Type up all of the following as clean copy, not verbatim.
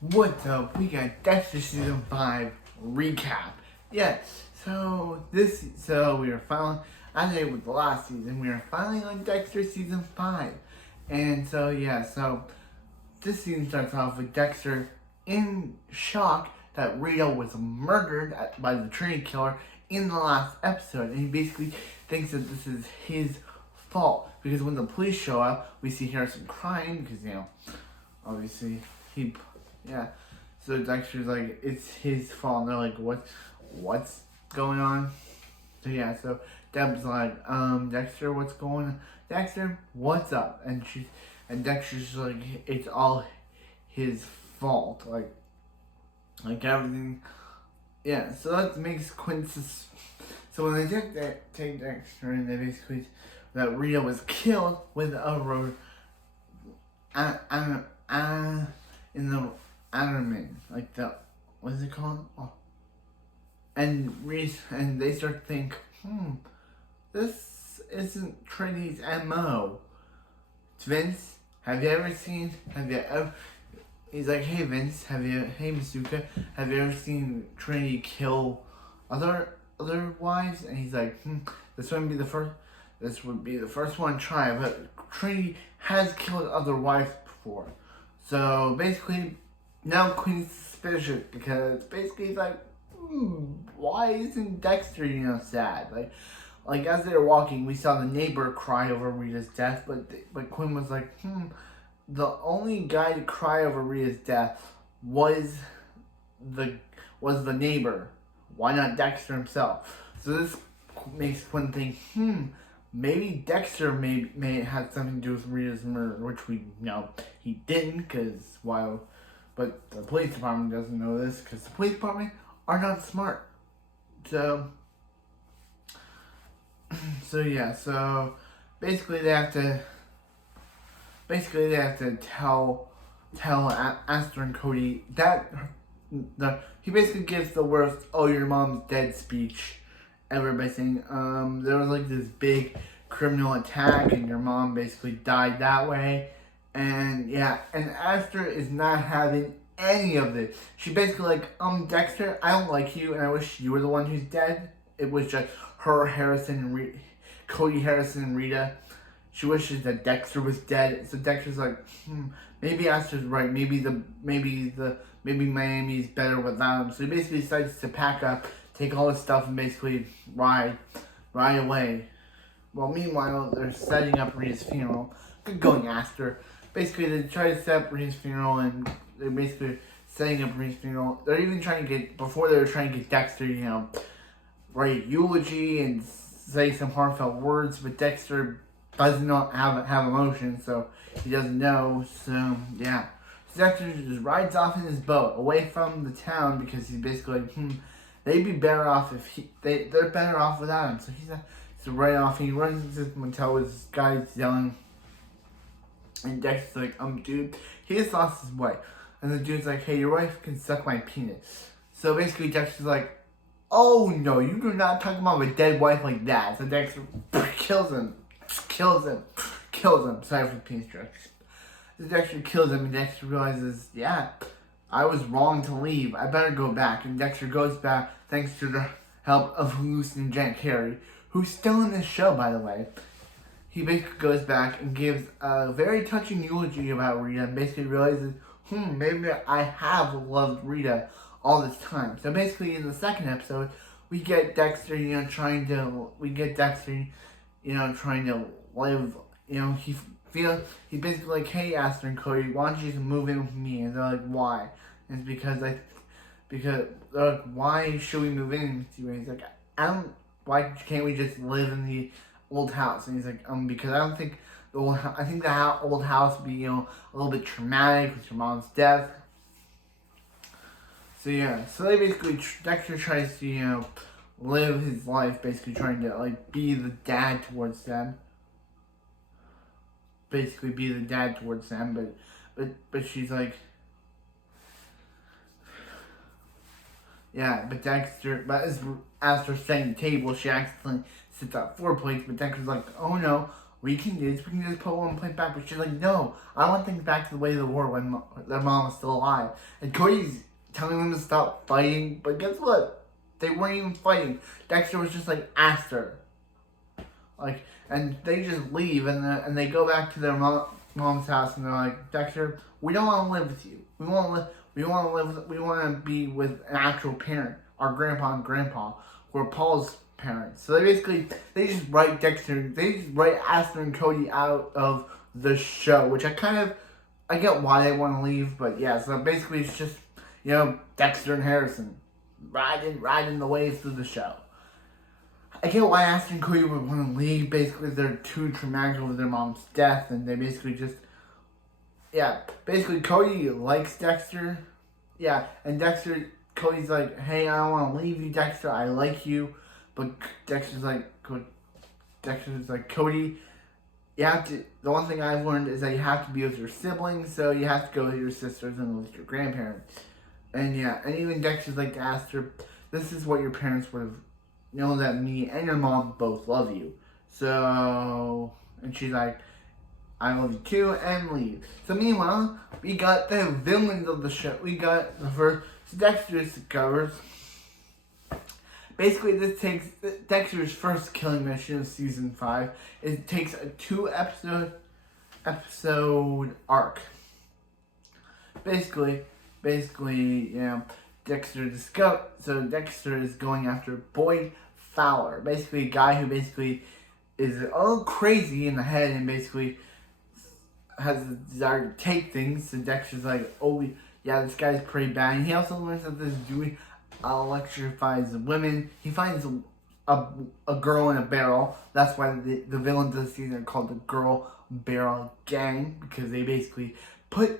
What's up? We got Dexter season 5 recap. Yeah, so we are finally, as I did with the last season, we are finally on Dexter season 5. And so this season starts off with Dexter in shock that Rita was murdered by the Trinity Killer in the last episode. And he basically thinks that this is his fault. Because when the police show up, we see Harrison crying because, obviously yeah. So Dexter's like, it's his fault. And they're like, what's going on? So Deb's like, Dexter, what's going on? Dexter, what's up? And Dexter's like, it's all his fault. Like everything. Yeah, so that makes Quintus. So when they take Dexter and they basically, that Rita was killed with a road, in the Adderman, like the, what is it called? Oh. And they start to think, this isn't Trinity's MO. Vince, he's like, hey Vince, hey Masuka, have you ever seen Trinity kill other wives? And he's like, this would be the first one to try, but Trinity has killed other wives before. So basically, now Queen's suspicious because basically he's like, why isn't Dexter, sad? Like as they were walking, we saw the neighbor cry over Rita's death, but Quinn was like, the only guy to cry over Rita's death was the neighbor. Why not Dexter himself? So this makes Quinn think, maybe Dexter may have something to do with Rita's murder, which we know he didn't, but the police department doesn't know this, because the police department are not smart. So basically they have to tell Aster and Cody that he basically gives the worst, oh, your mom's dead speech ever by saying, there was like this big criminal attack and your mom basically died that way. And Aster is not having any of this. She basically like, Dexter, I don't like you and I wish you were the one who's dead. It was just her, Cody, Harrison, and Rita. She wishes that Dexter was dead. So Dexter's like, maybe Aster's right. Maybe Miami's better without him. So he basically decides to pack up, take all his stuff, and basically ride away. Well, meanwhile, they're setting up Rita's funeral. Good going, Aster. Basically, they try to set up Rita's funeral, and they're basically setting up Rita's funeral. They're even trying to get, before they were trying to get Dexter, write eulogy and say some heartfelt words, but Dexter does not have emotion, so he doesn't know. So Dexter just rides off in his boat away from the town because he's basically like, they'd be better off if they're better off without him. So he's right off. He runs into this motel with this guy yelling, and Dexter's like, dude, he just lost his wife. And the dude's like, hey, your wife can suck my penis. So basically Dexter's like, oh no, you do not talk about a dead wife like that. So Dexter kills him. Sorry for the penis jokes. So Dexter kills him, and Dexter realizes, I was wrong to leave. I better go back. And Dexter goes back thanks to the help of hallucinogenic Harry, who's still in this show, by the way. He basically goes back and gives a very touching eulogy about Rita, and basically realizes, maybe I have loved Rita all this time. So basically, in the second episode, we get Dexter, trying to live, he's basically like, hey, Aster and Cody, why don't you just move in with me? And they're like, why? And it's because they're like, why should we move in with you? And he's like, why can't we just live in the old house? And he's like, because I don't think I think the old house would be, a little bit traumatic with your mom's death. So they basically, Dexter tries to, live his life, basically trying to, be the dad towards them. Basically be the dad towards them, but she's like, but as Aster's setting the table, she accidentally sits out 4 plates, but Dexter's like, oh no, we can do this. We can just put one plate back. But she's like, no, I want things back to the way they were when their mom was still alive. And Cody's telling them to stop fighting. But guess what? They weren't even fighting. Dexter was just like, asked her. Like, and they just leave and they go back to their mom's house and they're like, Dexter, we don't want to live with you. We want to be with an actual parent, our grandpa and grandpa, who are Paul's parents. So they just write Aster and Cody out of the show, which I get why they want to leave, but yeah, so basically it's just, Dexter and Harrison riding the waves through the show. I get why Aster and Cody would want to leave. Basically, they're too traumatic over their mom's death, and they basically Cody likes Dexter. Yeah, and Cody's like, hey, I don't want to leave you, Dexter. I like you. But Dexter's like, Cody, you have to, the one thing I've learned is that you have to be with your siblings, so you have to go with your sisters and with your grandparents. And yeah, and even Dexter's like to Aster, this is what your parents would have known, that me and your mom both love you. So, and she's like, I love you too, and leave. So meanwhile, we got the villains of the show. We got the first, so Dexter discovers, basically this takes Dexter's first killing mission of season 5. It takes a 2 episode arc. Basically, Dexter is going after Boyd Fowler, basically a guy who basically is a little crazy in the head and basically has the desire to take things. So Dexter's like, oh yeah, this guy's pretty bad. And he also learns that this dude electrifies women. He finds a girl in a barrel. That's why the villains of the season are called the Girl Barrel Gang, because they basically their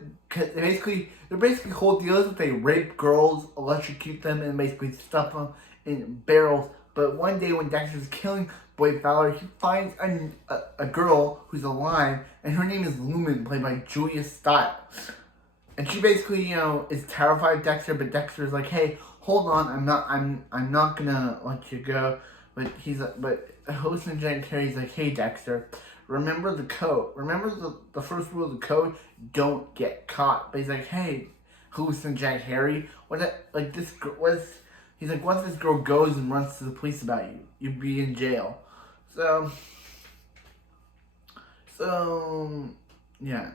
whole deal is that they rape girls, electrocute them, and basically stuff them in barrels. But one day when Dexter's killing Boyd Fowler, he finds a girl who's alive, and her name is Lumen, played by Julia Stiles. And she basically, is terrified of Dexter, but Dexter's like, hey, hold on, I'm not gonna let you go. But Hallucinogenic Harry's like, hey Dexter, remember the code. Remember the first rule of the code? Don't get caught. But he's like, hey, Hallucinogenic Harry, he's like, once this girl goes and runs to the police about you, you'd be in jail. So yeah.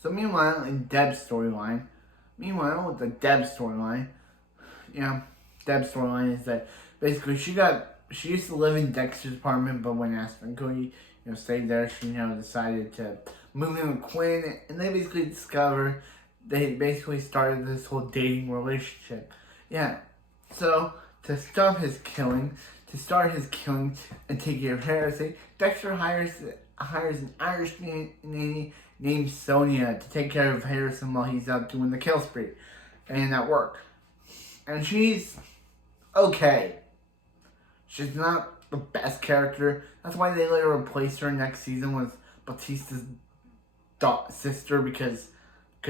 So meanwhile, with the Deb storyline, Deb's storyline is that basically she used to live in Dexter's apartment, but when Aster and Cody, stayed there, she, decided to move in with Quinn, and they basically started this whole dating relationship. Yeah. So to start his killing and take care of Harrison, Dexter hires an Irish nanny named Sonia to take care of Harrison while he's out doing the kill spree and at work. And she's okay. She's not the best character. That's why they later replaced her next season with Batista's sister, because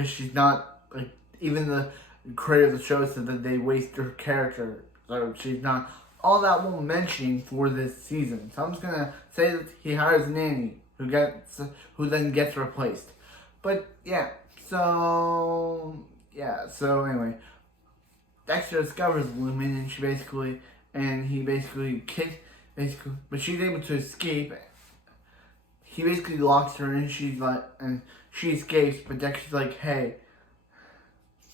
she's not, like, even the creator of the show said that they wasted her character. So she's not all that well mentioning for this season. So I'm just gonna say that he hires a nanny who then gets replaced. But yeah, so anyway, Dexter discovers Lumen, and he basically but she's able to escape. He basically locks her in, and she escapes, but Dexter's like, hey,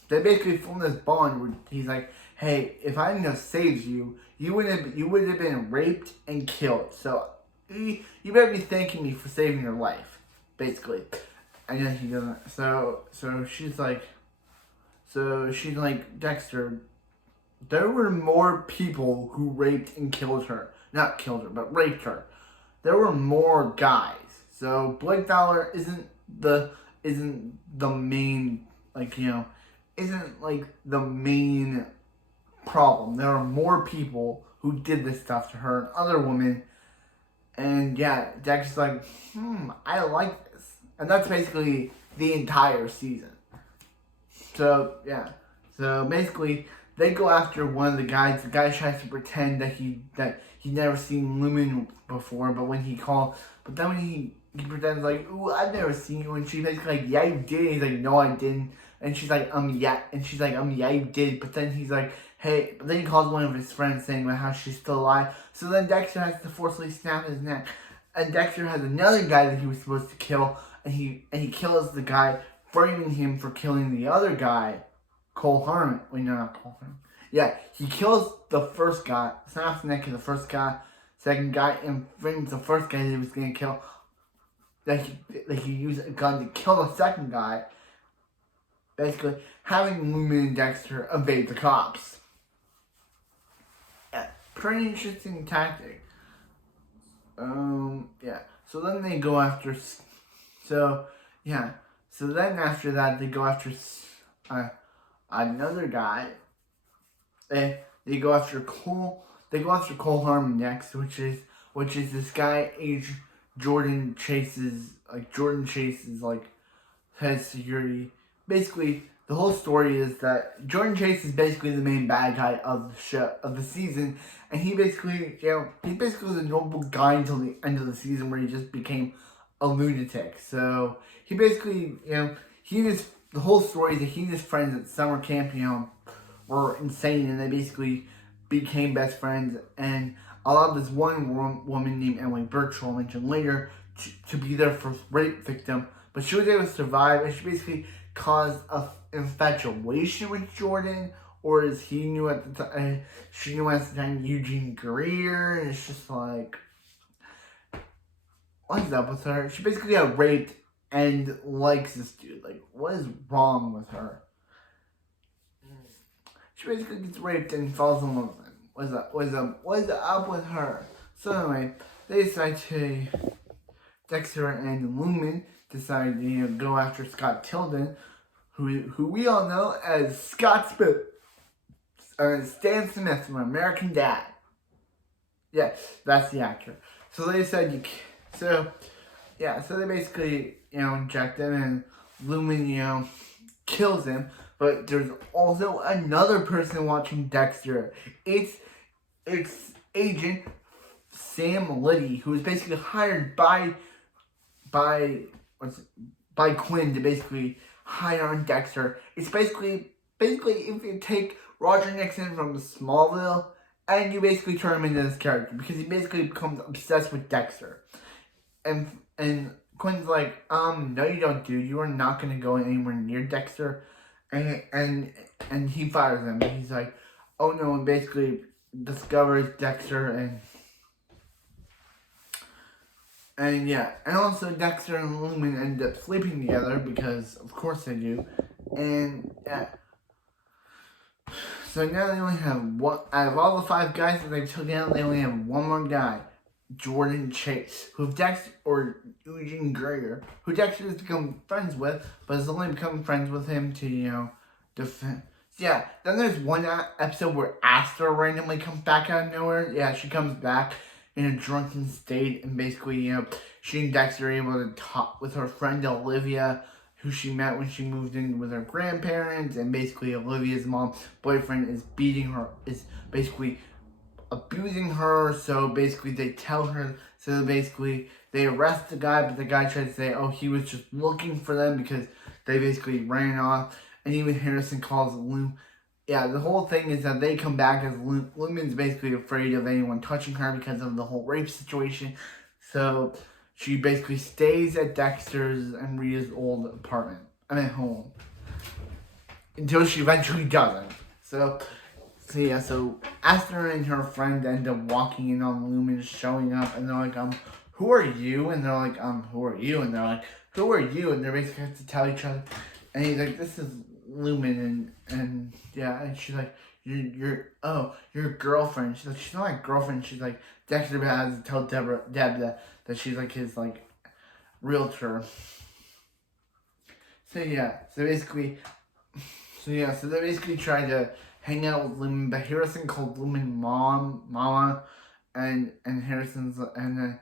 they basically form this bond where he's like, hey, if I didn't have saved you, you would have been raped and killed. So you better be thanking me for saving your life, basically. And then he doesn't. So she's like, Dexter, there were more people who raped and killed her. Not killed her, but raped her. There were more guys. So Boyd Fowler isn't the main, the main problem. There are more people who did this stuff to her and other women. And yeah, Dexter's like, I like this. And that's basically the entire season. So yeah. So basically, they go after one of the guys. The guy tries to pretend that he'd never seen Lumen before, but when he he pretends like, ooh, I've never seen you. And she's basically like, yeah, you did. He's like, no, I didn't. And she's like, yeah. And she's like, yeah, you did. But then he's like, hey. But then he calls one of his friends saying about how she's still alive. So then Dexter has to forcibly snap his neck. And Dexter has another guy that he was supposed to kill. And he kills the guy, framing him for killing the other guy, Cole Harmon. Wait, no, not Cole Harmon. Yeah, he kills the first guy, snaps the neck of the first guy, second guy, and frames the first guy that he was going to kill. He used a gun to kill the second guy, basically having Lumen and Dexter evade the cops. Yeah, pretty interesting tactic. Yeah. So then they go after. So then after that they go after another guy. They go after Cole. They go after Cole Harmon next, which is this guy Jordan Chase's head security. Basically, the whole story is that Jordan Chase is basically the main bad guy of the show, of the season, and he basically was a normal guy until the end of the season where he just became a lunatic. So he basically, the whole story is that he and his friends at summer camp, were insane, and they basically became best friends, and allowed this one woman named Emily Birch, I'll mention later, to be their first rape victim. But she was able to survive, and she basically caused an infatuation with Jordan, or as he knew at the time, she knew at the time, Eugene Greer, and it's just like, what is up with her? She basically got raped and likes this dude. Like, what is wrong with her? She basically gets raped and falls in love with him. What is up with her? So anyway, they decide to, Dexter and Lumen decide to go after Scott Tilden, who we all know as Scott Smith, Stan Smith from American Dad. Yes, that's the actor. So they said so they basically inject him, and Lumen kills him. But there's also another person watching Dexter. It's Agent Sam Liddy, who is basically hired by Quinn to basically hire on Dexter. It's basically if you take Roger Nixon from Smallville and you basically turn him into this character, because he basically becomes obsessed with Dexter. And Quinn's like, no you don't, dude. You are not gonna go anywhere near Dexter. And he fires him. And he's like, oh no, and basically discovers Dexter and also Dexter and Lumen end up sleeping together, because of course they do. And so now they only have one out of all the 5 guys that they took down. They only have one more guy, Jordan Chase, who Dexter, or Eugene Greer, who Dexter has become friends with, but has only become friends with him to, defend. Yeah, then there's one episode where Asta randomly comes back out of nowhere. Yeah, she comes back in a drunken state, and basically, she and Dexter are able to talk with her friend Olivia, who she met when she moved in with her grandparents, and basically Olivia's boyfriend is basically abusing her, so basically they tell her, so basically they arrest the guy, but the guy tries to say, oh, he was just looking for them because they basically ran off, and even Harrison calls Lumen. Yeah, the whole thing is that they come back as Lumen's basically afraid of anyone touching her because of the whole rape situation, so she basically stays at Dexter's and Rita's old home, until she eventually doesn't. So Esther and her friend end up walking in on Lumen showing up, and they're like, who are you? And they're like, who are you? And they're like, who are you? And they basically have to tell each other. And he's like, this is Lumen, and she's like, your girlfriend. She's like, she's not my girlfriend. She's like, Dexter has to tell Deb that she's like his realtor. So they basically try to hang out with Lumen, but Harrison called Lumen Mama, and Harrison's and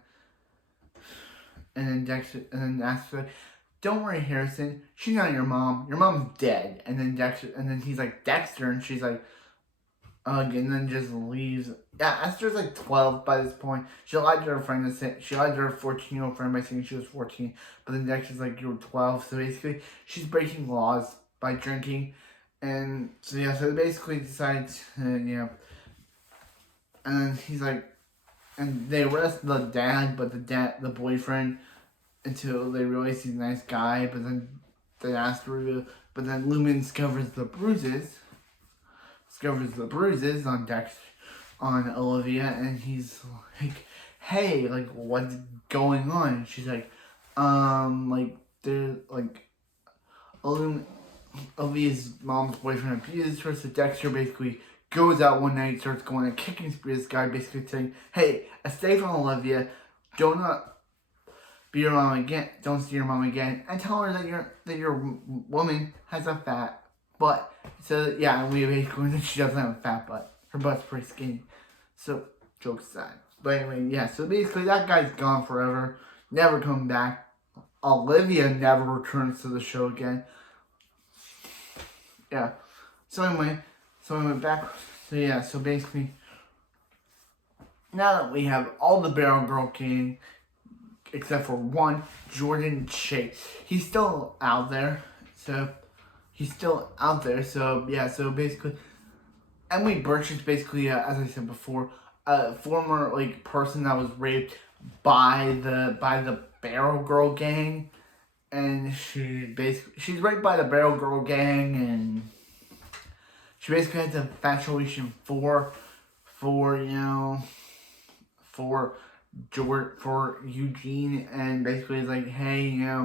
then Dexter, and then asks her, don't worry, Harrison, she's not your mom. Your mom's dead. And then he's like, Dexter, and she's like, and then just leaves. Yeah, Esther's like 12 by this point. She lied to her friend to say, she lied to her 14-year-old friend by saying she was 14, but then Dexter's like, you're 12, so basically she's breaking laws by drinking, and so yeah, so they basically decide to, and then he's like, and they arrest the dad, but the boyfriend, until they realize he's a nice guy, but then they ask to reveal, but then Lumen discovers the bruises on Olivia, and he's like, hey, like, what's going on? And she's like, like, they're, like, Olivia's mom's boyfriend abuses her, so Dexter basically goes out one night, starts going a kicking spree this guy, basically saying, hey, stay from Olivia, do not be your mom again, don't see your mom again, and tell her that your woman has a fat butt. So yeah, and we basically know she doesn't have a fat butt. Her butt's pretty skinny. So jokes aside. But anyway, yeah, so basically that guy's gone forever, never coming back. Olivia never returns to the show again. Yeah. So anyway, back. So yeah, so basically, now that we have all the Barrel Girl gang, except for one, Jordan Chase. He's still out there. So yeah, so basically, Emily Birch is basically, as I said before, a former like person that was raped by the Barrel Girl gang, and she's raped by the Barrel Girl gang, and she basically has a infatuation for Eugene, and basically is like, hey,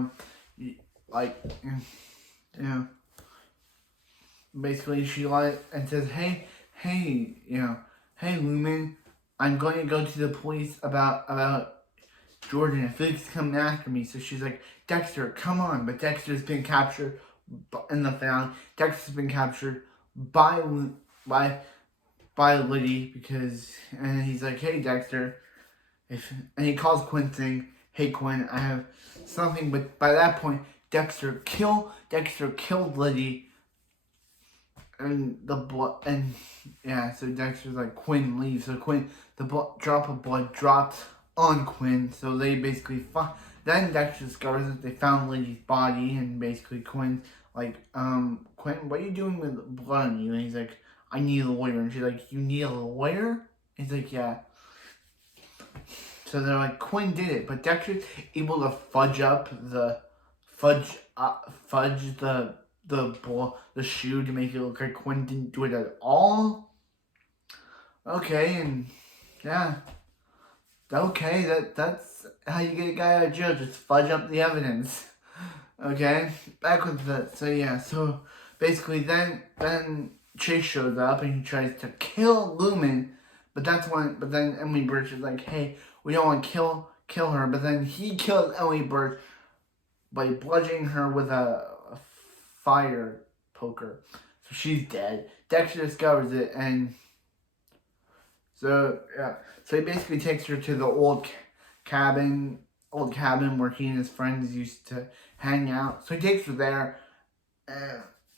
like, basically she lies and says, hey, hey, Lumen, I'm going to go to the police about Jordan. I feel like he's coming after me. So she's like, Dexter, come on. But Dexter's been captured in the family. Dexter's been captured by Liddy, and he's like, hey, Dexter, and he calls Quinn saying, hey, Quinn, I have something. But by that point, Dexter killed Liddy. And the blood, and yeah, so Dexter's like, Quinn leaves. So Quinn, the drop of blood drops on Quinn. So they basically then Dexter discovers that they found Liddy's body, and basically Quinn's like, Quinn, what are you doing with blood on you? And he's like, I need a lawyer. And she's like, you need a lawyer? He's like, yeah. So they're like, Quinn did it, but Dexter's able to fudge the shoe to make it look like Quinn didn't do it at all. Okay, and yeah. Okay, that's how you get a guy out of jail, just fudge up the evidence. Okay, back with that. So yeah, so basically then Chase shows up and he tries to kill Lumen, but then Emily Birch is like, hey, we don't want to kill her, but then he kills Emily Birch by bludgeoning her with a fire poker. So she's dead. Dexter discovers it, and so yeah. So he basically takes her to the old cabin where he and his friends used to hang out. So he takes her there.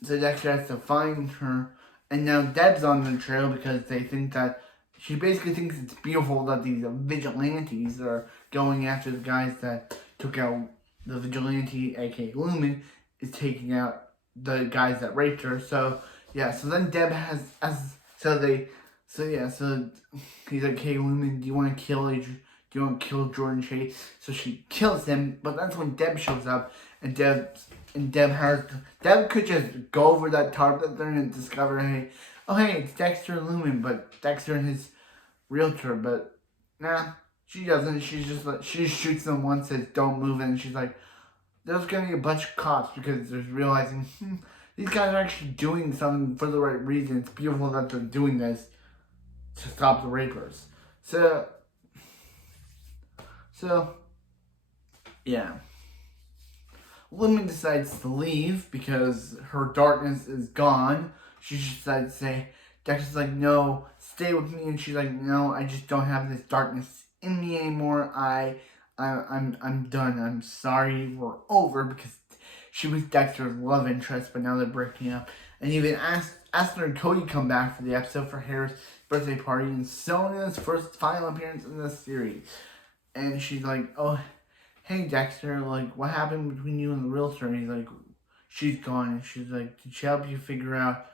So Dexter has to find her, and now Deb's on the trail because they think that she basically thinks it's beautiful that these vigilantes are going after the guys that took out the vigilante, aka Lumen, is taking out the guys that raped her. So yeah, so then Deb so he's like, hey, Lumen, do you want to kill Jordan Chase? So she kills him, but that's when Deb shows up, and Deb could just go over that tarp that they're and discover, hey, it's Dexter and Lumen, but Dexter and his realtor, but nah, she doesn't. She just shoots them once, says don't move, and she's like, there's gonna be a bunch of cops because they're realizing these guys are actually doing something for the right reason. It's beautiful that they're doing this to stop the rapers. So yeah. Lumen decides to leave because her darkness is gone. She just decides to say, Dexter's like, no, stay with me, and she's like, no, I just don't have this darkness in me anymore. I'm done. I'm sorry, we're over, because she was Dexter's love interest, but now they're breaking up. And even Esther and Cody come back for the episode for Harris' birthday party and Sonia's first final appearance in the series. And she's like, oh, hey Dexter, like, what happened between you and the realtor? And he's like, she's gone. And she's like, did she help you figure out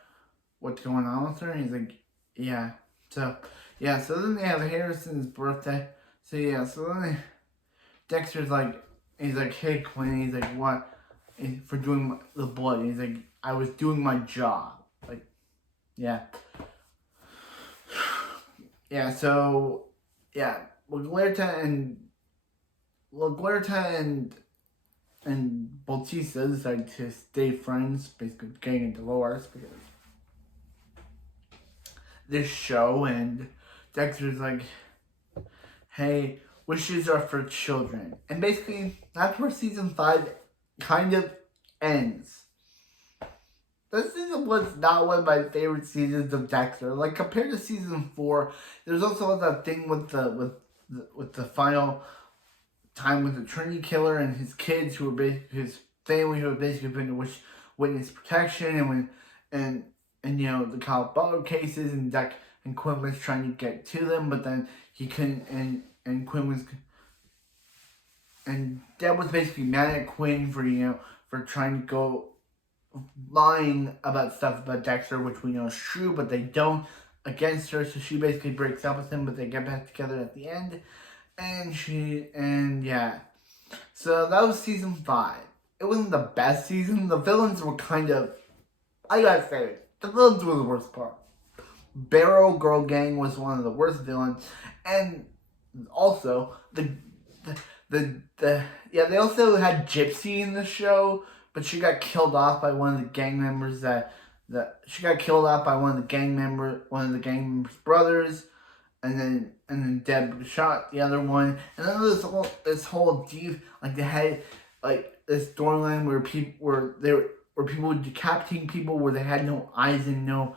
what's going on with her? And he's like, yeah. So then they have Harrison's birthday. So then Dexter's like, he's like, hey Quinn, he's like, what? And for doing the blood. And he's like, I was doing my job. Like, yeah. Yeah, so, yeah, LaGuerta and Bautista decide to stay friends, basically Gang and Dolores, because this show, and Dexter's like, hey, wishes are for children. And basically, that's where season 5 kind of ends. This season was not one of my favorite seasons of Dexter. Like, compared to season 4, there's also that thing with the final time with the Trinity Killer and his kids who were his family who had basically been to witness protection, and you know, the Kyle Butler cases, and Quinn was trying to get to them, but then he couldn't, and Quinn was, and Deb was basically mad at Quinn for trying to go lying about stuff about Dexter, which we know is true, but they don't, against her, so she basically breaks up with him, but they get back together at the end, yeah. So that was season 5. It wasn't the best season. The villains were kind of, I gotta say it, the villains were the worst part. Barrel Girl Gang was one of the worst villains, and also they also had Gypsy in the show, but she got killed off by one of the gang members one of the gang members' brothers, and then Deb shot the other one, and then this whole deep, like, they had like this storyline where people were decapitating people where they had no eyes and no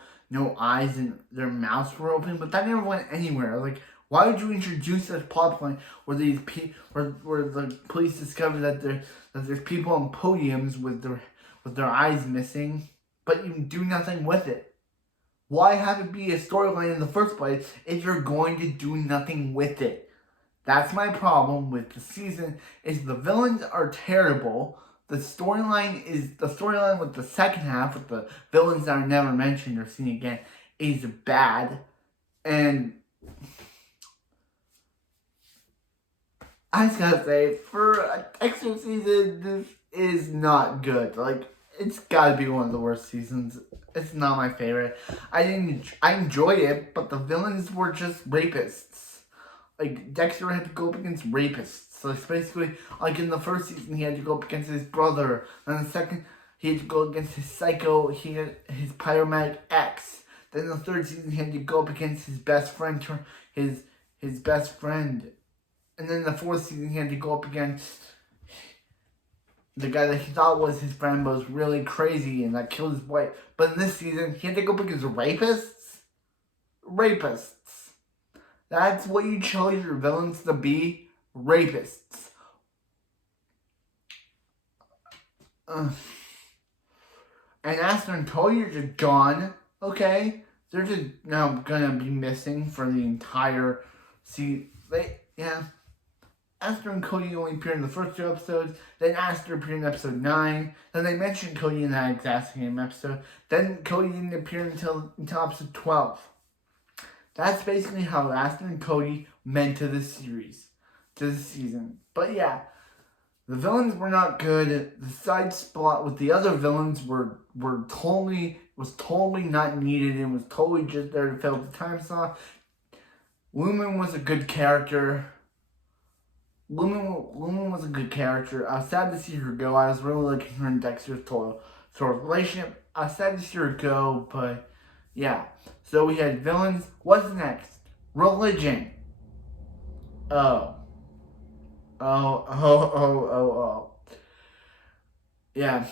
eyes and their mouths were open, but that never went anywhere. Like, why would you introduce this plot point where where the police discover that there's people on podiums with their eyes missing, but you do nothing with it? Why have it be a storyline in the first place if you're going to do nothing with it? That's my problem with the season, is the villains are terrible. The storyline with the second half, with the villains that are never mentioned or seen again, is bad. And I just gotta say, for an Dexter season, this is not good. Like, it's gotta be one of the worst seasons. It's not my favorite. I enjoyed it, but the villains were just rapists. Like, Dexter had to go up against rapists. So it's basically, like, in the first season, he had to go up against his brother. Then the second, he had to go against his his pyromatic ex. Then the third season, he had to go up against his best friend, his best friend. And then the fourth season, he had to go up against the guy that he thought was his friend, but was really crazy and that killed his wife. But in this season, he had to go up against rapists? Rapists. That's what you chose your villains to be? Rapists. And Aster and Cody are just gone. Okay? They're just now gonna be missing for the entire season. Aster and Cody only appeared in the first 2 episodes. Then Aster appeared in episode 9. Then they mentioned Cody in that exact same episode. Then Cody didn't appear until episode 12. That's basically how Aster and Cody meant to this season. But yeah, the villains were not good. The side spot with the other villains was totally not needed and was totally just there to fill the time slot. Lumen was a good character. Lumen was a good character. I was sad to see her go. I was really liking her and Dexter's sort of relationship. I was sad to see her go, but yeah. So we had villains. What's next? Religion. Oh. Yeah.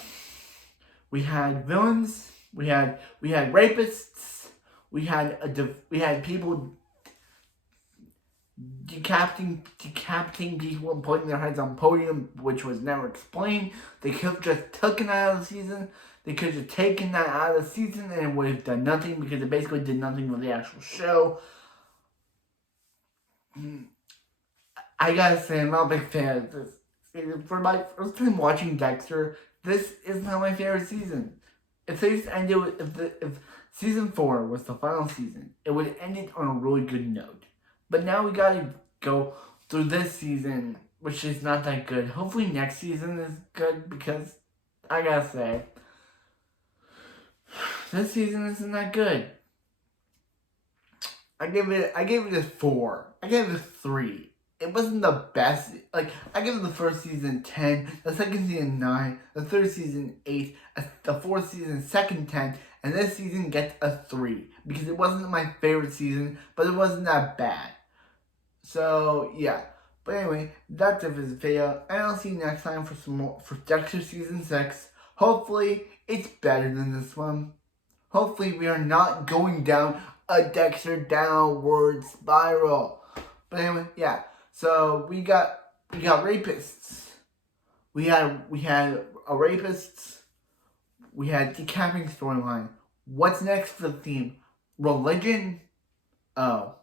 We had villains. We had rapists. We had people decapitating people and putting their heads on podium, which was never explained. They could have just taken it out of the season. They could have taken that out of the season and it would have done nothing because it basically did nothing with the actual show. I gotta say, I'm not a big fan of this. For my first time watching Dexter, this is not my favorite season. If they just ended with, if season 4 was the final season, it would have ended on a really good note. But now we gotta go through this season, which is not that good. Hopefully next season is good because I gotta say, this season isn't that good. I gave it a 4. I gave it a 3. It wasn't the best. Like, I gave it the first season 10, the second season 9, the third season 8, the fourth season second 10, and this season gets a 3 because it wasn't my favorite season, but it wasn't that bad. So yeah. But anyway, that's it for this video, and I'll see you next time for some more for Dexter season 6. Hopefully, it's better than this one. Hopefully, we are not going down a Dexter downward spiral. But anyway, yeah. So we got rapists. We had a rapists. We had decapping storyline. What's next for the theme? Religion? Oh.